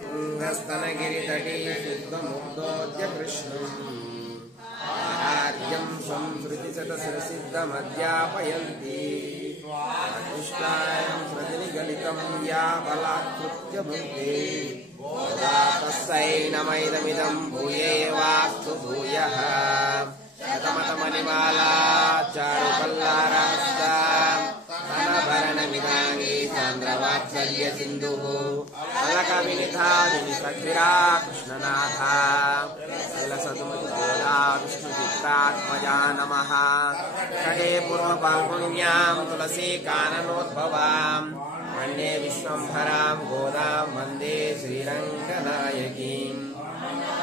తుంగస్తనగిరితటీ శుద్ధముగ్ధోద్య కృష్ణం ఆరాధ్యం సంసృతిశతశిరసిద్ధమధ్యాపయంతి కృష్ణాయం సృజనిగలితం yeah బలాత్కృత్య భుక్తే తస్సై నమైదమిదం భూయేవాస్తు భూయః శతమతమణిమాలా చారుకల్లారహస్తా ధనభరణమిదాంగీ సాంద్రవాత్సల్య సింధుః ఫలకవినిధాదిని సఖిరా కృష్ణనాథ శైలసదుమతి గోదా విష్ణుచిత్తాత్మజా నమః షడే పూర్వపాల్పుణ్యాం తులసీ కాననోద్భవాం మన్యే విశ్వంభరాం గోదాం వందే శ్రీరంగనాయకీం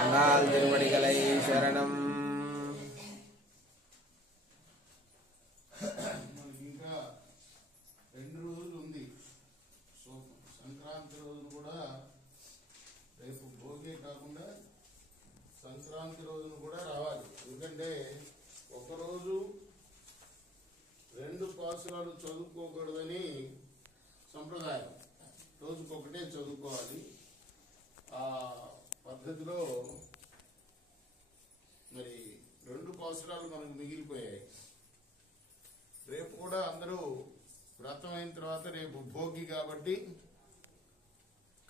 అందాల్ తిరువడిగలై శరణం. ఇంకా 2 రోజులు ఉంది. సో సంక్రాంతి రోజున కూడా రేపు భోగి కాకుండా సంక్రాంతి రోజున కూడా రావాలి. ఎందుకంటే ఒకరోజు 2 పాసురాలు చదువుకోకూడదని సంప్రదాయం. రోజుకొకటే చదువుకోవాలి. ఆ పద్ధతిలో మరి 2 పాసురాలు మనకు మిగిలిపోయాయి. రేపు కూడా అందరూ వ్రతం అయిన తర్వాత రేపు భోగి కాబట్టి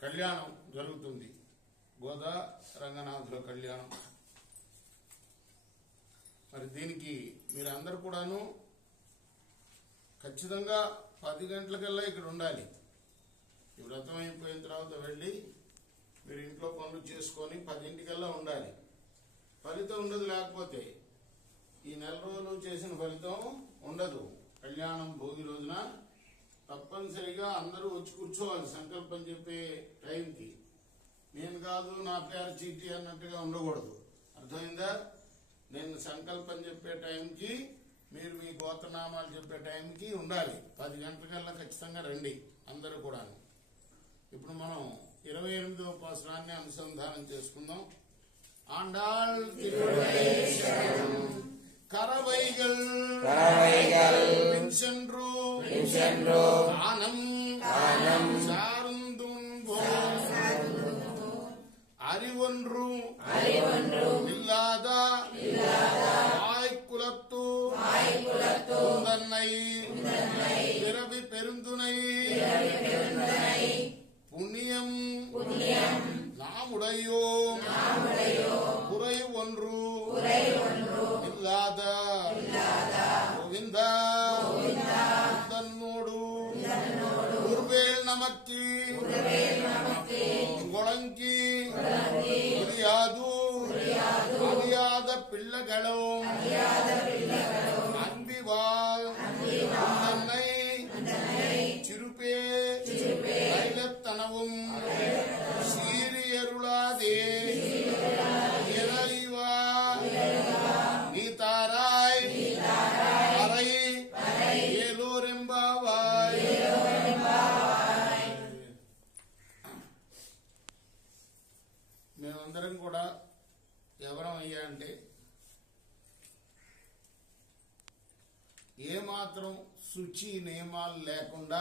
కళ్యాణం జరుగుతుంది. గోదా రంగనాథుల కళ్యాణం. మరి దీనికి మీరు అందరు కూడాను ఖచ్చితంగా 10 గంటలకల్లా ఇక్కడ ఉండాలి. ఈ వ్రతం అయిపోయిన తర్వాత వెళ్ళి మీరు ఇంట్లో పనులు చేసుకొని 10ంటికల్లా ఉండాలి. ఫలితం ఉండదు. లేకపోతే ఈ నెల రోజులు చేసిన ఫలితం ఉండదు. కళ్యాణం భోగి రోజున తప్పనిసరిగా అందరూ వచ్చి కూర్చోవాలి. సంకల్పం చెప్పే టైంకి నేను కాదు నా పేరు చీటీ అన్నట్టుగా ఉండకూడదు. అర్థమైందా? నేను సంకల్పం చెప్పే టైంకి మీరు మీ గోత్రనామాలు చెప్పే టైంకి ఉండాలి. 10 గంటలకల్లా ఖచ్చితంగా రండి అందరూ కూడా. ఇప్పుడు మనం 28వ పాసురాన్ని అనుసంధానం చేసుకుందాం. ఆండాళ్ கரவைகள் சென்று ஆனம் சார்ந்துண்போம் அறிவொன்றும் இல்லாத ஆய்குலத்து தன்னை பிறவி பெருந்துணை புண்ணியம் நாமுடையோம் குறை ஒன்று இல்லாத கோவிந்த தன்னோடு குருவேல் நமக்கு கொளங்கி அறியாத பிள்ளைகளும் அன்பிவாள் தன்னை சிறுபே தைலத்தனவும் சீரியருளாதே இறைவா நீ தாராய் அறை ஏலோரெம்பாவாய். మేమందరం కూడా ఎవరం అయ్యా అంటే ఏమాత్రం శుచి నియమాలు లేకుండా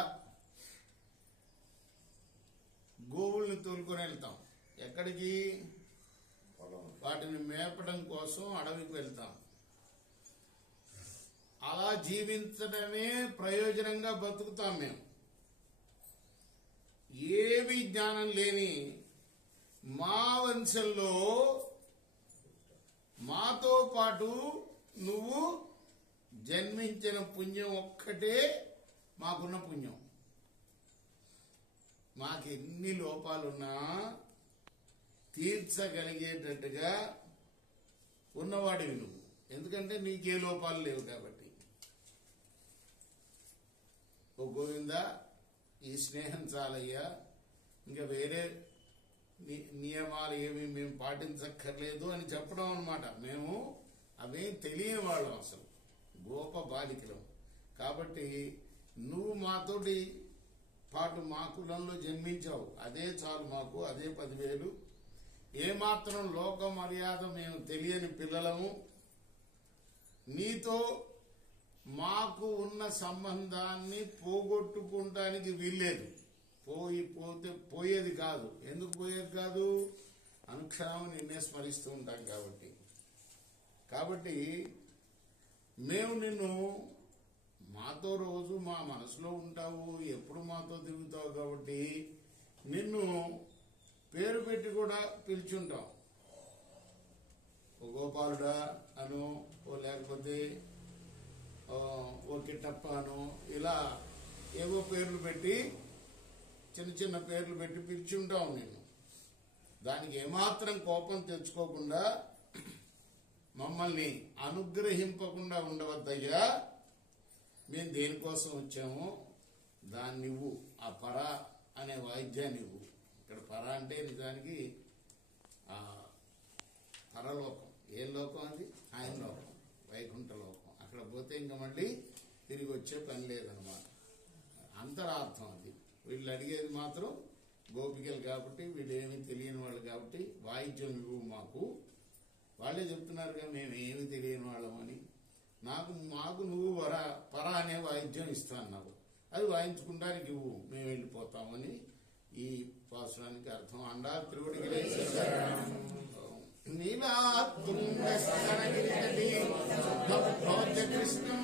గోవుల్ని తోలుకొని వెళ్తాం. ఎక్కడికి? వాటిని మేపడం కోసం అడవికి వెళ్తాం. అలా జీవించడమే ప్రయోజనంగా బతుకుతాం. మేము ఏవి జ్ఞానం లేని మా వంశంలో మాతో పాటు నువ్వు జన్మించిన పుణ్యం ఒక్కటే మాకున్న పుణ్యం. మాకెన్ని లోపాలున్నా తీర్చగలిగేటట్టుగా ఉన్నవాడివి నువ్వు. ఎందుకంటే నీకే లోపాలు లేవు కాబట్టి. ఓ గోవిందా, ఈ స్నేహం చాలయ్యా, ఇంకా వేరే నియమాలు ఏమి మేము పాటించక్కర్లేదు అని చెప్పడం అన్నమాట. మేము అవేం తెలియని వాళ్ళం, అసలు గోప బాలికలం. కాబట్టి నువ్వు మాతోటి పాటు మా కులంలో జన్మించావు, అదే చాలు మాకు, అదే 10,000. ఏమాత్రం లోక మర్యాద మేము తెలియని పిల్లలము. నీతో మాకు ఉన్న సంబంధాన్ని పోగొట్టుకుంటానికి వీల్లేదు. పోతే పోయేది కాదు. ఎందుకు పోయేది కాదు? అనుక్షణం నిన్నే స్మరిస్తూ ఉంటాం కాబట్టి మేము నిన్ను మాతో రోజు మా మనసులో ఉంటావు, ఎప్పుడు మాతో తిరుగుతావు కాబట్టి నిన్ను పేరు పెట్టి కూడా పిలుచుంటాం. ఓ గోపాలుడా అను, ఓ లేకపోతే ఓ కిట్టప్ప అను, ఇలా ఏవో పేర్లు పెట్టి చిన్న చిన్న పేర్లు పెట్టి పిలుచుంటాం నిన్ను. దానికి ఏమాత్రం కోపం తెచ్చుకోకుండా మమ్మల్ని అనుగ్రహింపకుండా ఉండవద్దయ్యా. మేము దేనికోసం వచ్చాము దాన్ని ఇవ్వు. ఆ పర అనే వాయిద్యాన్ని ఇవ్వు. ఇక్కడ పర అంటే నిజానికి పరలోకం. ఏ లోకం అది? ఆయన లోకం, వైకుంఠ లోకం. అక్కడ పోతే ఇంకా మళ్ళీ తిరిగి వచ్చే పని లేదనమాట. అంతరార్థం అది. వీళ్ళు అడిగేది మాత్రం గోపికలు కాబట్టి, వీళ్ళు ఏమీ తెలియని వాళ్ళు కాబట్టి వాయిద్యం ఇవ్వు మాకు. వాళ్ళే చెప్తున్నారుగా మేము ఏమి తెలియని వాళ్ళమని. మాకు నువ్వు పర అనే వాయిద్యం ఇస్తా అన్నావు, అది వాయించుకుంటానికి ఇవ్వు, మేము వెళ్ళిపోతామని ఈ పాసురానికి అర్థం. అండా త్రివుడికి నీలా కృష్ణం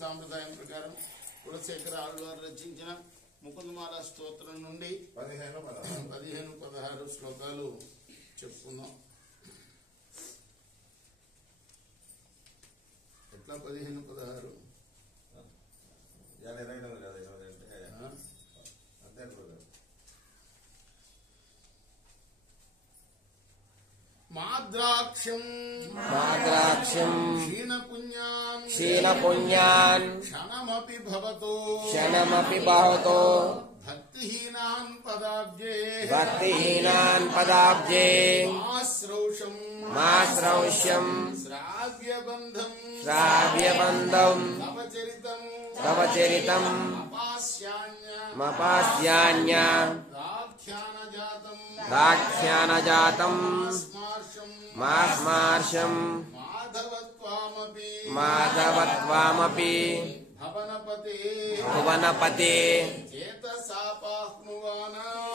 సాంప్రదాయం ప్రకారం కులశేఖర ఆళ్వారు రచించిన ముకుందమాల స్తోత్రం నుండి 15-16 శ్లోకాలు చెప్పుకుందాం. ఎట్లా 15-16? మాద్రాక్షం క్షీణపుణ్యాన్ క్షణమపి భవతో భక్తిహీనాన్ పదాబ్జే మాశ్రౌష్యం శ్రావ్యబంధం తవ చరితం మపాస్యాన్య దాఖ్యానజాతం మాస్మార్షం మాధవత్వామపి భువనపతే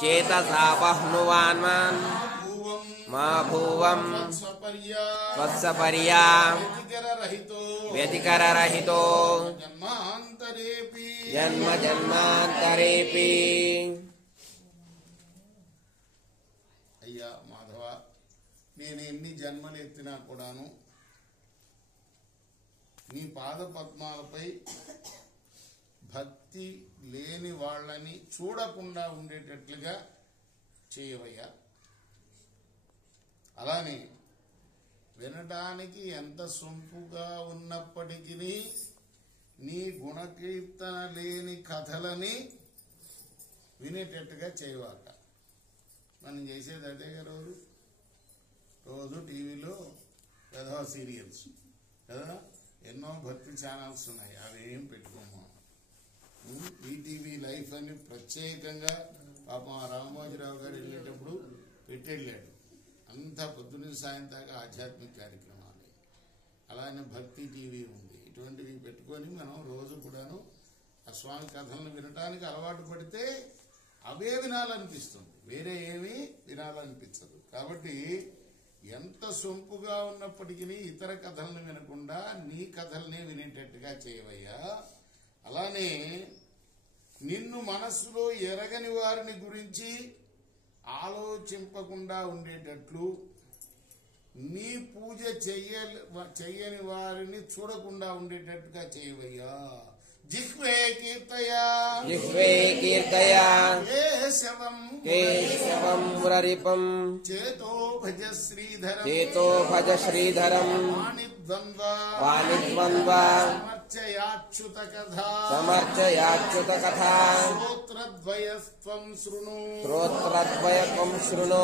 చేతసాపహ్నువాన్ మా భూవం వత్సపర్యా వ్యతికరరహితో జన్మాంతరేపి. అయ్యా మాధవ, నేను ఎన్ని జన్మలు ఎత్తినా కూడాను నీ పాద పద్మాలపై భక్తి లేని వాళ్ళని చూడకుండా ఉండేటట్లుగా చేయవయ్యా. అలానే వినడానికి ఎంత సొంపుగా ఉన్నప్పటికీ నీ గుణకీర్తన లేని కథలని వినేటట్టుగా చేయవాక. మనం చేసేది అదే రోజు టీవీలో పెద్ద సీరియల్స్ కదా, ఎన్నో భక్తి ఛానల్స్ ఉన్నాయి, అవేం పెట్టుకోము. ఈటీవీ లైఫ్ అని ప్రత్యేకంగా పాపం రామోజీరావు గారు వెళ్ళేటప్పుడు పెట్టెళ్ళాడు. అంతా పొద్దున్న సాయం దాకా ఆధ్యాత్మిక కార్యక్రమాలు. అలానే భక్తి టీవీ ఉంది. ఇటువంటివి పెట్టుకొని మనం రోజు కూడాను ఆ స్వామి కథలను వినటానికి అలవాటు పడితే అవే వినాలనిపిస్తుంది, వేరే ఏమీ వినాలనిపించదు. కాబట్టి ఎంత సొంపుగా ఉన్నప్పటికీ ఇతర కథలను వినకుండా నీ కథలనే వినేటట్టుగా చేయవయ్యా. అలానే నిన్ను మనస్సులో ఎరగని వారిని గురించి ఆలోచింపకుండా ఉండేటట్లు, నీ పూజ చెయ్యని వారిని చూడకుండా ఉండేటట్టుగా చేయవయ్యా. జిహ్వే కీర్తయా కేశవం కేశవం మురరిపం చేతో భజ శ్రీధరం చేతో భజ శ్రీధరం వాణిద్వంద్వ సమర్చయాచ్యుత కథా సమర్చయాచ్యుత కథా శ్రోత్రద్వయస్త్వం శృణు శ్రోత్రద్వయకం శృణు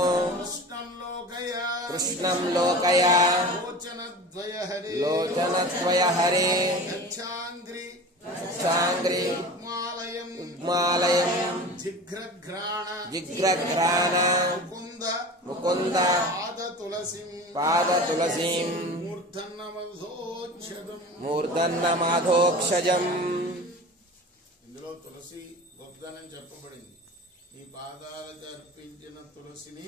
కృష్ణం లోకయ లోచనద్వయ హరే లోచనద్వయ హరే గచ్ఛాంగ్రి ఉగ్మాలయం జిఘ్రఘ్రాణ ముకుంద పాదతులసీం మూర్ధన్నమాధోక్షజం. ఇందులో తులసి గొప్పదనం చెప్పబడింది. ఈ పాదాలకు అర్పించిన తులసిని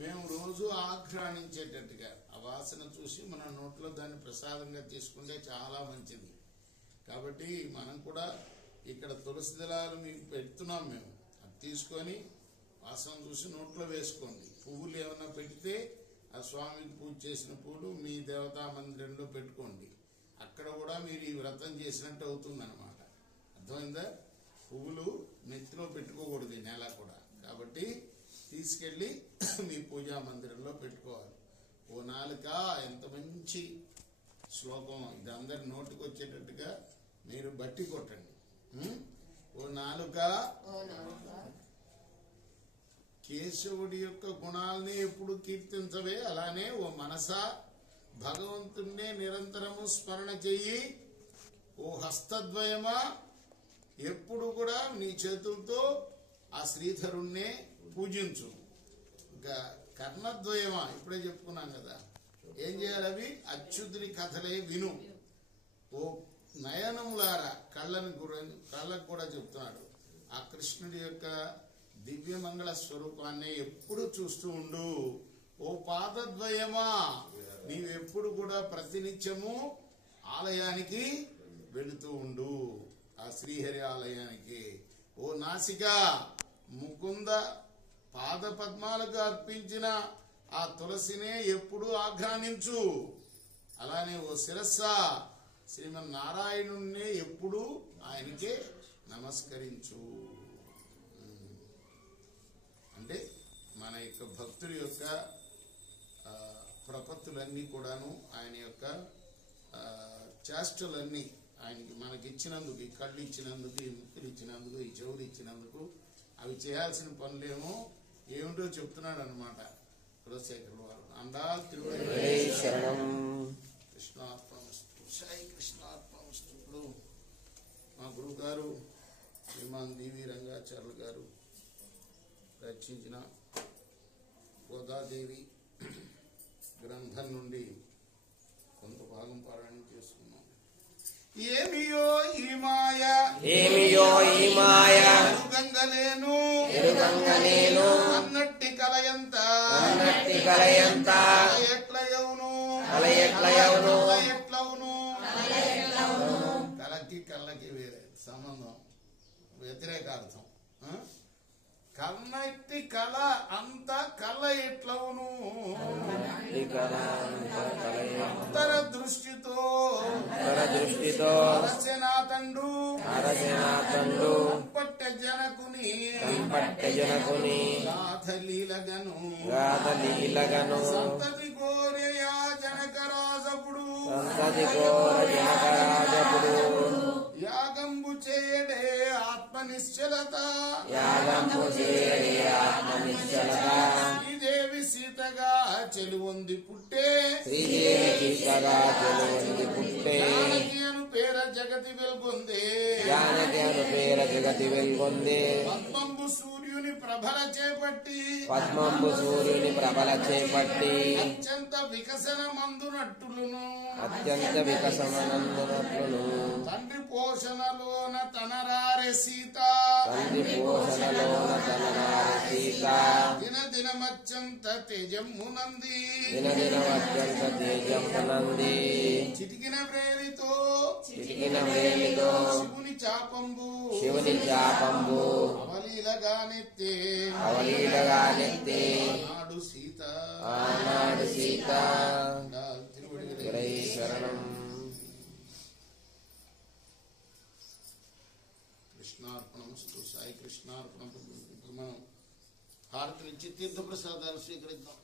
మేము రోజు ఆఘ్రాణించేటట్టుగా ఆ వాసన చూసి మన నోట్లో దాన్ని ప్రసాదంగా తీసుకుంటే చాలా మంచిది. కాబట్టి మనం కూడా ఇక్కడ తులసి దళాలు మీకు పెడుతున్నాం. మేము అది తీసుకొని వాసన చూసి నోట్లో వేసుకోండి. పువ్వులు ఏమైనా పెడితే ఆ స్వామికి పూజ చేసిన పూలు మీ దేవతా మందిరంలో పెట్టుకోండి. అక్కడ కూడా మీరు ఈ వ్రతం చేసినట్టు అవుతుందన్నమాట. అర్థమైందా? పువ్వులు నెత్తిలో పెట్టుకోకూడదు ఈ నెల కూడా. కాబట్టి తీసుకెళ్ళి మీ పూజా మందిరంలో పెట్టుకోవాలి. ఓ నాలుక ఎంత మంచి శ్లోకం ఇది, అందరి నోటికి వచ్చేటట్టుగా మీరు బట్టి కొట్టండి. ఓ నాలుక కేశవుడి యొక్క గుణాలని ఎప్పుడు కీర్తించవే, అలానే ఓ మనసా భగవంతుణ్ణే నిరంతరము స్మరణ చెయ్యి. ఓ హస్తద్వయమా ఎప్పుడు కూడా నీ చేతులతో ఆ శ్రీధరుణ్ణే పూజించు. ఇంకా కర్ణద్వయమా ఇప్పుడే చెప్పుకున్నాం కదా, ఏం చేయాలి? అవి అచ్యుతుని కథలే విను. ఓ నయనములారా కళ్ళకు కూడా చెప్తున్నాడు. ఆ కృష్ణుడి యొక్క దివ్యమంగళ స్వరూపాన్ని ఎప్పుడు చూస్తూ ఉండు. ఓ పాదద్వయమా నీవెప్పుడు కూడా ప్రతినిత్యము ఆలయానికి వెళుతూ ఉండు, ఆ శ్రీహరి ఆలయానికి. ఓ నాసిక ముకుంద పాద పద్మాలకు అర్పించిన ఆ తులసినే ఎప్పుడు ఆఘ్రానించు. అలానే ఓ శిరస్స శ్రీమన్నారాయణుణ్ణి ఎప్పుడు ఆయనకే నమస్కరించు. అంటే మన యొక్క భక్తుడి యొక్క ప్రపత్తులన్నీ కూడాను, ఆయన యొక్క చేష్టలన్నీ ఆయనకి మనకి ఇచ్చినందుకు, ఈ కళ్ళు ఇచ్చినందుకు, ఈ ముక్కులు ఇచ్చినందుకు, ఈ చెవులు ఇచ్చినందుకు, అవి చేయాల్సిన పనులేమో ఏమిటో చెప్తున్నాడు అనమాట కులశేఖరుడు వారు. అందా తిరువడి కృష్ణార్పణమస్తు, సాయి కృష్ణార్పణమస్తు. ఇప్పుడు మా గురువు గారు శ్రీమాన్ డివి రంగాచార్యులు గారు రచించిన గోదాదేవి గ్రంథం నుండి కొంత భాగం పారాయణం చేసుకున్నాం. ఏమియో ఈ మాయ ఎరుగంగలేను అన్నట్టి కలయంత ఎట్లయవును కలకి కళ్ళకి వేరే సంబంధం, వ్యతిరేకార్థం. కన్నట్టి కళ అంత కళ ఎట్లవును ఉత్తర దృష్టితో అరచనాతండు కంపట్టె జనకుని గాథలీలగను సంతతి కోరియా జనకరాజపుడు యాగంబు చేయడే ఆత్మనిశ్చలత శ్రీదేవి సీతగా చెలువొంది పుట్టే జానకి అను పేర జగతి వెల్గొందే పద్మంబు సూర్యుని ప్రభల చేపట్టి అత్యంత వికసనమందునట్టులును తండ్రి పోషణలోన తనరారె సీత దినదినమత్యంత తేజమ్మునంది చిటికిన వ్రేలితో శివుని చాపంబు అవలీలగానెత్తే ఆనాడు సీత శరణం. కృష్ణార్పణమస్తు, సాయి కృష్ణార్పణం. మనం హారతినిచ్చి తీర్థప్రసాదాలు స్వీకరిద్దాం.